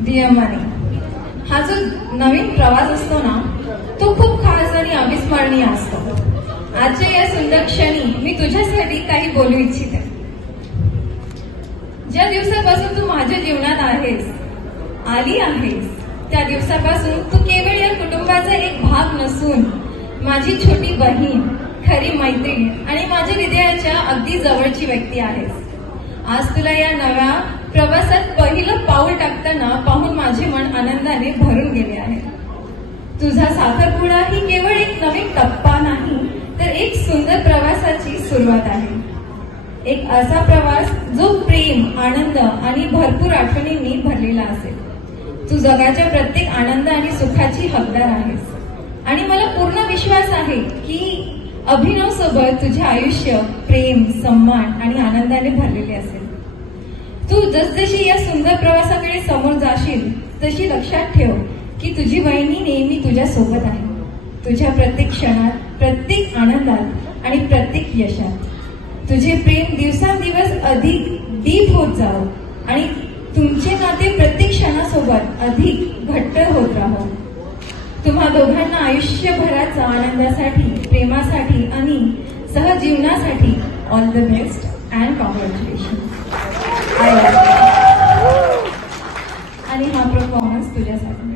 दियमाने, हा जो नवीन प्रवास असतो ना तो खूप खास आणि अविस्मरणीय असतो. आजच्या या सुंदर क्षणी मी तुझ्यासाठी काही बोलू इच्छिते. ज्या दिवसापासून तू माझ्या जीवनात आली आहेस त्या दिवसापासून तू केवळ या कुटुंबाचा एक भाग नसून माझी छोटी बहीण, खरी मैत्रीण आणि माझ्या हृदयाच्या अगदी जवळची व्यक्ती आहेस. आज तुला या नव्या प्रवासात पहिलं पाऊल टाकताना पाहून माझे मन आनंदाने भरून गेले आहे. तुझा साखरपुडा ही केवळ एक नवीन टप्पा नाही तर एक सुंदर प्रवासाची सुरुवात आहे. एक असा प्रवास जो प्रेम, आनंद आणि भरपूर आठवणींनी भरलेला असेल. तू जगाच्या प्रत्येक आनंद आणि सुखाची हकदार आहेस आणि मला पूर्ण विश्वास आहे की अभिनव सोबत तुझे आयुष्य प्रेम, सन्मान आणि आनंदाने भरलेले असेल. तू जसजशी या सुंदर प्रवासाकडे समोर जाशील तशी लक्षात ठेव की तुझी वहिनी नेहमी तुझ्या सोबत आहे. तुझ्या प्रत्येक क्षणात, प्रत्येक आनंदात आणि प्रत्येक यशात तुझे प्रेम दिवसांदिवस अधिक डीप होत जावो आणि तुमचे नाते प्रत्येक क्षणासोबत अधिक घट्ट होत राहो. तुम्हा दोघांना आयुष्यभराचा आनंदासाठी, प्रेमासाठी आणि सहजीवनासाठी all the best and congratulation. आणि हा परफॉर्मन्स तुझ्यासाठी.